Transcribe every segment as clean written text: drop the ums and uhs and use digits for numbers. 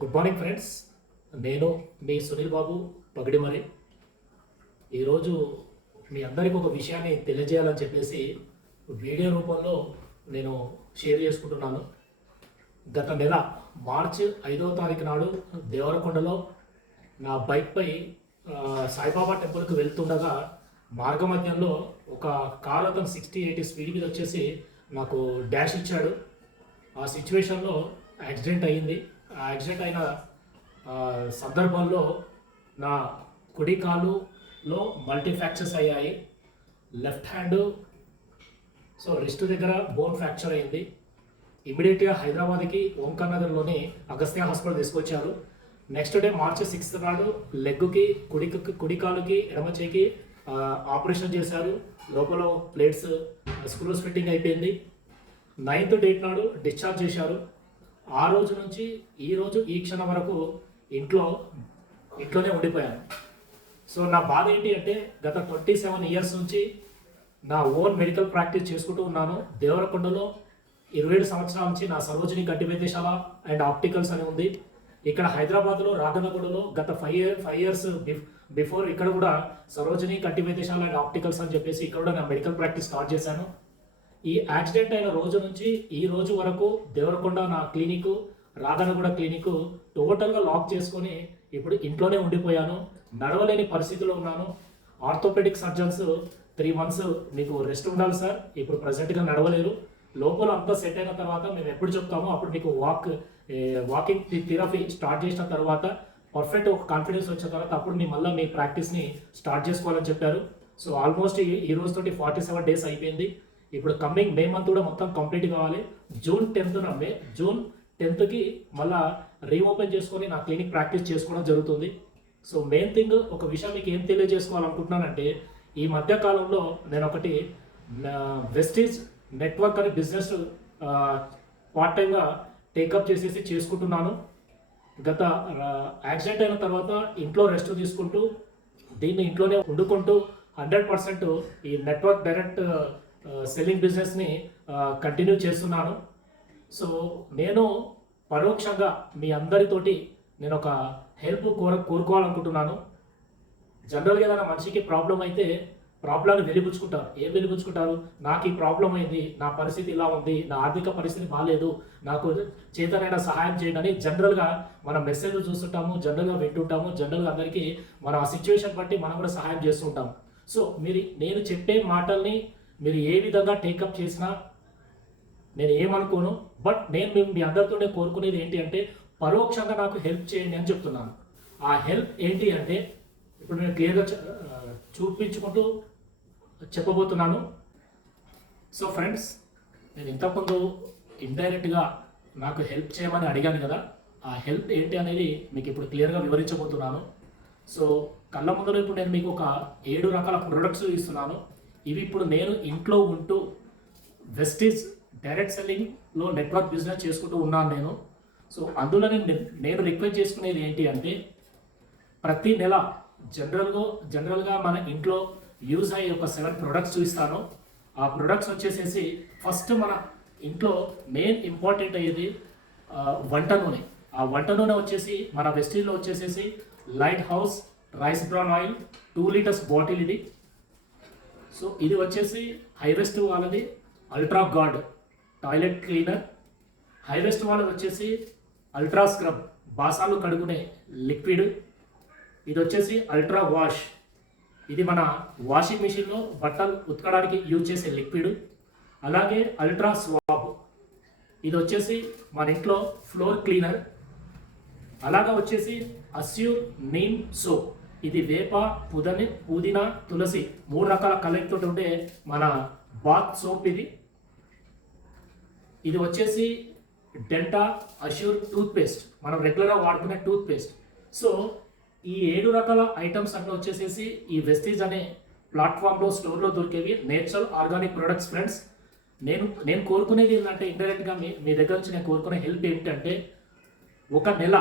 Good morning friends. నేను మీ సునీల్ బాబు పగిడిమరి. ఈరోజు మీ అందరికీ ఒక విషయాన్ని తెలియజేయాలని చెప్పేసి వీడియో రూపంలో నేను షేర్ చేసుకుంటున్నాను. గత నెల మార్చి 5వ తారీఖు నాడు దేవరకొండలో నా బైక్పై సాయిబాబా టెంపుల్కి వెళ్తుండగా మార్గమధ్యంలో ఒక కారు అతను 60-80 స్పీడ్ మీద వచ్చేసి నాకు డాష్ ఇచ్చాడు. ఆ సిచ్యువేషన్లో యాక్సిడెంట్ అయ్యింది. ఆ యాక్సిడెంట్ అయిన సందర్భంలో నా కుడి కాలులో మల్టీ ఫ్రాక్చర్స్ అయ్యాయి. లెఫ్ట్ హ్యాండ్ రిస్ట్ దగ్గర బోన్ ఫ్రాక్చర్ అయింది. ఇమీడియట్గా హైదరాబాద్కి ఓంకార్ నగర్లోని అగస్త్య హాస్పిటల్ తీసుకొచ్చారు. నెక్స్ట్ డే మార్చి 6th నాడు లెగ్గుకి కుడి కాలుకి ఎడమ చేయికి ఆపరేషన్ చేశారు. లోపల ప్లేట్స్ స్క్రూస్ ఫిట్టింగ్ అయిపోయింది. 9th డేట్ నాడు డిశ్చార్జ్ చేశారు. ఆ రోజు నుంచి ఈ క్షణం వరకు ఇంట్లోనే ఉండిపోయాను. సో నా బాధ ఏంటి అంటే గత 27 ఇయర్స్ నుంచి నా ఓన్ మెడికల్ ప్రాక్టీస్ చేసుకుంటూ ఉన్నాను. దేవరకొండలో 27 సంవత్సరాల నుంచి నా సరోజిని గడ్డి వైద్యశాల అండ్ ఆప్టికల్స్ అని ఉంది. ఇక్కడ హైదరాబాద్లో రాగనగూడలో గత 5 ఇయర్స్ బిఫోర్ ఇక్కడ కూడా సరోజిని గడ్డి వైద్యశాల అండ్ ఆప్టికల్స్ అని చెప్పేసి ఇక్కడ కూడా నా మెడికల్ ప్రాక్టీస్ స్టార్ట్ చేశాను. ఈ యాక్సిడెంట్ అయిన రోజు నుంచి ఈ రోజు వరకు దేవరకొండ నా క్లినిక్, రాగనగూడ క్లినిక్ టోటల్గా లాక్ చేసుకొని ఇప్పుడు ఇంట్లోనే ఉండిపోయాను. నడవలేని పరిస్థితిలో ఉన్నాను. ఆర్థోపెడిక్ సర్జన్స్ 3 months మీకు రెస్ట్ ఉండాలి సార్, ఇప్పుడు ప్రజెంట్గా నడవలేరు, లోపల అంతా సెట్ అయిన తర్వాత మేము ఎప్పుడు చెప్తామో అప్పుడు మీకు వాకింగ్ థెరపీ స్టార్ట్ చేసిన తర్వాత పర్ఫెక్ట్ ఒక కాన్ఫిడెన్స్ వచ్చిన తర్వాత అప్పుడు మళ్ళీ మీ ప్రాక్టీస్ని స్టార్ట్ చేసుకోవాలని చెప్పారు. సో ఆల్మోస్ట్ ఈ రోజుతోటి 47 days అయిపోయింది. ఇప్పుడు కమింగ్ మే మంత్ కూడా మొత్తం కంప్లీట్ కావాలి. జూన్ 10th మళ్ళీ రీఓపెన్ చేసుకొని నా క్లినిక్ ప్రాక్టీస్ చేసుకోవడం జరుగుతుంది. సో మెయిన్ థింగ్ ఒక విషయం మీకు ఏం తెలియజేసుకోవాలనుకుంటున్నానంటే ఈ మధ్య కాలంలో నేను ఒకటి వెస్టీజ్ నెట్వర్క్ అనే బిజినెస్ పార్ట్ టైంగా టేకప్ చేసేసి చేసుకుంటున్నాను. గత యాక్సిడెంట్ అయిన తర్వాత ఇంట్లో రెస్ట్ తీసుకుంటూ దీన్ని ఇంట్లోనే వండుకుంటూ 100% ఈ నెట్వర్క్ డైరెక్ట్ సెల్లింగ్ బిజినెస్ని కంటిన్యూ చేస్తున్నాను. సో నేను పరోక్షంగా మీ అందరితోటి నేను ఒక హెల్ప్ కోరుకోవాలనుకుంటున్నాను. జనరల్గా ఏదైనా మనిషికి ప్రాబ్లం అయితే ప్రాబ్లాన్ని వెలిబుచ్చుకుంటారు. ఏం వెలిబుచ్చుకుంటారు? నాకు ఈ ప్రాబ్లం అయింది, నా పరిస్థితి ఇలా ఉంది, నా ఆర్థిక పరిస్థితి బాగాలేదు, నాకు చేతనైనా సహాయం చేయండి అని జనరల్గా మనం మెసేజ్లు చూస్తుంటాము, జనరల్గా వింటుంటాము. జనరల్గా అందరికీ మనం ఆ సిచ్యువేషన్ బట్టి మనం కూడా సహాయం చేస్తుంటాం. సో నేను చెప్పే మాటల్ని మీరు ఏ విధంగా టేకప్ చేసినా నేను ఏమనుకోను. బట్ నేను మీ అందరితోనే కోరుకునేది ఏంటి అంటే పరోక్షంగా నాకు హెల్ప్ చేయండి అని చెప్తున్నాను. ఆ హెల్ప్ ఏంటి అంటే ఇప్పుడు నేను క్లియర్గా చూపించుకుంటూ చెప్పబోతున్నాను. సో ఫ్రెండ్స్, నేను ఇంతకుముందు ఇండైరెక్ట్గా నాకు హెల్ప్ చేయమని అడిగాను కదా, ఆ హెల్ప్ ఏంటి అనేది మీకు ఇప్పుడు క్లియర్గా వివరించబోతున్నాను. సో కళ్ళ ముందర ఇప్పుడు నేను మీకు ఒక 7 రకాల ప్రొడక్ట్స్ ఇస్తున్నాను. ఇవి ఇప్పుడు నేను ఇంట్లో ఉంటూ వెస్టీజ్ డైరెక్ట్ సెల్లింగ్లో నెట్వర్క్ బిజినెస్ చేసుకుంటూ ఉన్నాను నేను. సో అందులో నేను రిక్వెస్ట్ చేసుకునేది ఏంటి అంటే ప్రతి నెల జనరల్గా మన ఇంట్లో యూజ్ అయ్యే ఒక 7 ప్రొడక్ట్స్ చూపిస్తాను. ఆ ప్రొడక్ట్స్ వచ్చేసేసి ఫస్ట్ మన ఇంట్లో మెయిన్ ఇంపార్టెంట్ అయ్యేది వంట నూనె. ఆ వంట నూనె వచ్చేసి మన వెస్టీజ్లో వచ్చేసేసి light house rice bran oil 2 liters bottle ఇది. సో ఇది వచ్చేసి హైవెస్ట్ వాళ్ళది అల్ట్రా గార్డ్ టాయిలెట్ క్లీనర్. హైవెస్ట్ వాళ్ళది వచ్చేసి అల్ట్రా స్క్రబ్ బాసాలు కడుగునే లిక్విడ్. ఇది వచ్చేసి అల్ట్రా వాష్, ఇది మన వాషింగ్ మిషన్లో బట్టలు ఉతకడానికి యూజ్ చేసే లిక్విడ్. అలాగే అల్ట్రా స్వాబ్, ఇది వచ్చేసి మన ఇంట్లో ఫ్లోర్ క్లీనర్. అలాగా వచ్చేసి అస్యూర్ నీమ్ సోప్, ఇది వేప, పుదీనా, తులసి 3 రకాల కలయికతో ఉండే మన బాత్ సోప్ ఇది వచ్చేసి డెంటా అష్యూర్ టూత్పేస్ట్, మనం రెగ్యులర్గా వాడుకునే టూత్పేస్ట్. సో ఈ 7 రకాల ఐటమ్స్ అన్నీ వచ్చేసేసి ఈ వెస్టీజ్ అనే ప్లాట్ఫామ్లో స్టోర్లో దొరికేవి నేచురల్ ఆర్గానిక్ ప్రొడక్ట్స్. ఫ్రెండ్స్, నేను కోరుకునేది ఏంటంటే ఇండైరెక్ట్గా మీ దగ్గర నుంచి నేను కోరుకునే హెల్ప్ ఏంటంటే ఒక నెల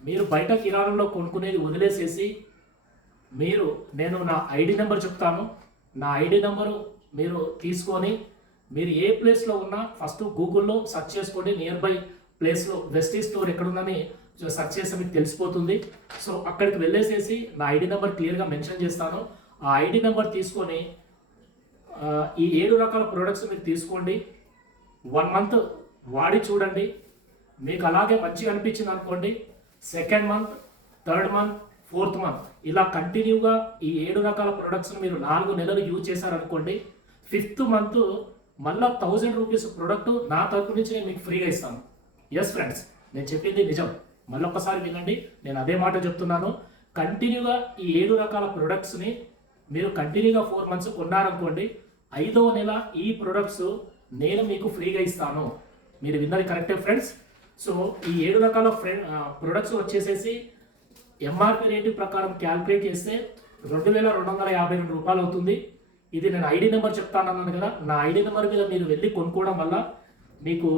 మీరు బయట కిరాణంలో కొనుక్కునేది వదిలేసేసి నేను నా ఐడి నెంబర్ చెప్తాను. నా ఐడి నెంబరు మీరు తీసుకొని మీరు ఏ ప్లేస్లో ఉన్నా ఫస్ట్ గూగుల్లో సెర్చ్ చేసుకోండి నియర్ బై ప్లేస్లో వెస్టీజ్ స్టోర్ ఎక్కడుందని సెర్చ్ చేస్తే మీకు తెలిసిపోతుంది. సో అక్కడికి వెళ్ళేసేసి నా ఐడి నెంబర్ క్లియర్గా మెన్షన్ చేస్తాను. ఆ ఐడి నెంబర్ తీసుకొని ఈ 7 రకాల ప్రొడక్ట్స్ మీరు తీసుకోండి. 1 మంత్ వాడి చూడండి. మీకు అలాగే మంచిగా అనిపించింది అనుకోండి, second month, third month, fourth month ఇలా కంటిన్యూగా ఈ 7 రకాల ప్రొడక్ట్స్ని మీరు 4 నెలలు యూజ్ చేశారనుకోండి, 5th మంత్ మళ్ళీ 1000 రూపీస్ ప్రొడక్ట్ నా తరపు నుంచి నేను మీకు ఫ్రీగా ఇస్తాను. ఎస్ ఫ్రెండ్స్, నేను చెప్పింది నిజం. మళ్ళొక్కసారి వినండి, నేను అదే మాట చెప్తున్నాను. కంటిన్యూగా ఈ 7 రకాల ప్రొడక్ట్స్ని మీరు కంటిన్యూగా 4 మంత్స్ కొన్నారనుకోండి, 5వ నెల ఈ ప్రొడక్ట్స్ నేను మీకు ఫ్రీగా ఇస్తాను. మీరు విన్నది కరెక్టే ఫ్రెండ్స్. సో ఈ 7 రకాల ప్రొడక్ట్స్ వచ్చేసేసి ఎంఆర్పి రేటు ప్రకారం క్యాల్కులేట్ చేస్తే 2252 రూపాయలు అవుతుంది. ఇది నేను ఐడి నెంబర్ చెప్తానన్నాను కదా, నా ఐడి నెంబర్ మీద మీరు వెళ్ళి కొనుక్కోవడం వల్ల మీకు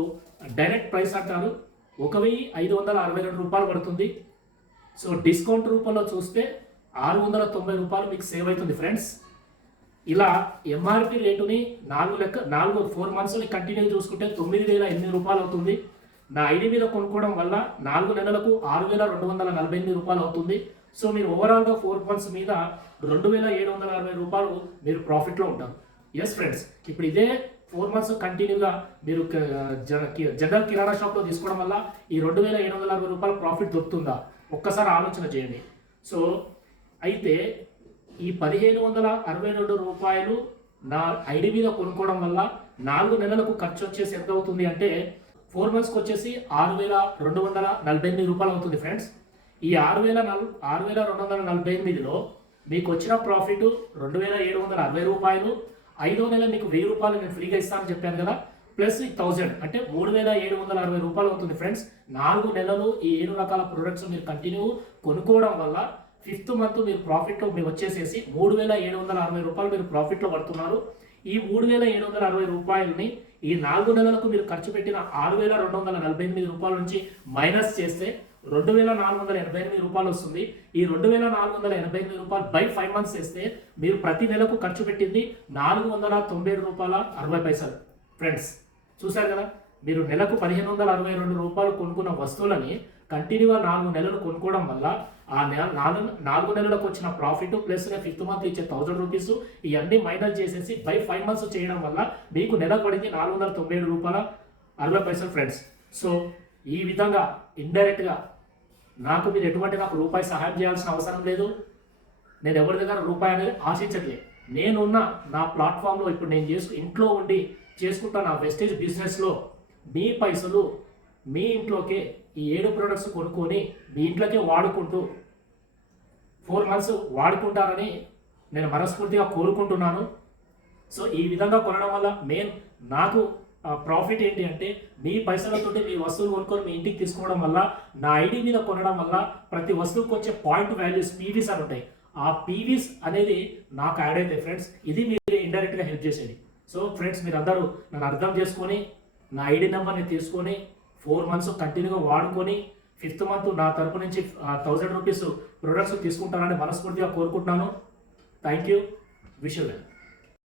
డైరెక్ట్ ప్రైస్ అంటారు 1562 రూపాయలు పడుతుంది. సో డిస్కౌంట్ రూపంలో చూస్తే 690 రూపాయలు మీకు సేవ్ అవుతుంది ఫ్రెండ్స్. ఇలా ఎంఆర్పి రేటుని 4 మంత్స్ని కంటిన్యూ చూసుకుంటే 9008 రూపాయలు అవుతుంది. నా ఐడి మీద కొనుక్కోవడం వల్ల 4 నెలలకు 6248 రూపాయలు అవుతుంది. సో మీరు ఓవరాల్గా 4 మంత్స్ మీద 2760 రూపాయలు మీరు ప్రాఫిట్లో ఉంటారు. ఎస్ ఫ్రెండ్స్, ఇప్పుడు ఇదే 4 మంత్స్ కంటిన్యూగా మీరు జనరల్ కిరాణా షాప్లో తీసుకోవడం వల్ల ఈ 2760 రూపాయలు ప్రాఫిట్ దొరుకుతుందా? ఒక్కసారి ఆలోచన చేయండి. సో అయితే ఈ 1562 రూపాయలు నా ఐడి మీద కొనుక్కోవడం వల్ల 4 నెలలకు ఖర్చు వచ్చేసి ఎంత అవుతుంది అంటే 4 మంత్స్కి వచ్చేసి 6248 రూపాయలు అవుతుంది ఫ్రెండ్స్. ఈ 6248లో మీకు వచ్చిన ప్రాఫిట్ 2760 రూపాయలు. 5వ నెల మీకు 1000 రూపాయలు నేను ఫ్రీగా ఇస్తానని చెప్పాను కదా, ప్లస్ 1000 అంటే 3760 రూపాయలు అవుతుంది ఫ్రెండ్స్. 4 నెలలు ఈ 7 రకాల ప్రొడక్ట్స్ మీరు కంటిన్యూ కొనుక్కోవడం వల్ల 5th మంత్ మీరు ప్రాఫిట్లో మీరు వచ్చేసేసి 3760 రూపాయలు మీరు ప్రాఫిట్లో పడుతున్నారు. ఈ 3760 రూపాయలని ఈ 4 నెలలకు మీరు ఖర్చు పెట్టిన 6248 రూపాయల నుంచి మైనస్ చేస్తే 2488 రూపాయలు వస్తుంది. ఈ 2488 రూపాయలు బై 5 మంత్స్ చేస్తే మీరు ప్రతి నెలకు ఖర్చు పెట్టింది 497 రూపాయల 60 పైసలు ఫ్రెండ్స్. చూశారు కదా, మీరు నెలకు 1562 రూపాయలు కొనుక్కున్న వస్తువులని కంటిన్యూగా 4 నెలలు కొనుక్కోవడం వల్ల ఆ 4 నెలలకు వచ్చిన ప్రాఫిట్ ప్లస్ 5th మంత్ ఇచ్చే 1000 రూపీస్ ఇవన్నీ మైనస్ చేసేసి బై 5 మంత్స్ చేయడం వల్ల మీకు నెలకు పడింది 497 రూపాయల 60 పైసలు ఫ్రెండ్స్. సో ఈ విధంగా ఇండైరెక్ట్గా నాకు మీరు ఎటువంటి రూపాయి సహాయం చేయాల్సిన అవసరం లేదు. నేను ఎవరి దగ్గర రూపాయి అనేది ఆశించట్లేదు. నేనున్న నా ప్లాట్ఫామ్లో ఇప్పుడు నేను ఇంట్లో ఉండి చేసుకుంటా నా వెస్టేజ్ బిజినెస్లో మీ పైసలు మీ ఇంట్లోకే ఈ 7 ప్రొడక్ట్స్ కొనుక్కొని మీ ఇంట్లోకే వాడుకుంటూ 4 మంత్స్ వాడుకుంటారని నేను మనస్ఫూర్తిగా కోరుకుంటున్నాను. సో ఈ విధంగా కొనడం వల్ల నాకు ప్రాఫిట్ ఏంటి అంటే మీ పైసలతో మీ వస్తువులు కొనుక్కొని మీ ఇంటికి తీసుకోవడం వల్ల నా ఐడి మీద కొనడం వల్ల ప్రతి వస్తువుకి వచ్చే పాయింట్ వాల్యూస్ పీవీస్ అని ఉంటాయి. ఆ పీవీస్ అనేది నాకు యాడ్ అవుతాయి ఫ్రెండ్స్. ఇది మీరు ఇండైరెక్ట్గా హెల్ప్ చేసేది. సో ఫ్రెండ్స్, మీరు అందరూ నన్ను అర్థం చేసుకొని నా ఐడి నెంబర్ని తీసుకొని 4 మంత్స్ కంటిన్యూగా వాడుకొని 5th మంత్ నా తరపు నుంచి 1000 రూపీస్ ప్రొడక్ట్స్ తీసుకుంటానని మనస్ఫూర్తిగా కోరుకుంటున్నాను. Thank you. Wish you well.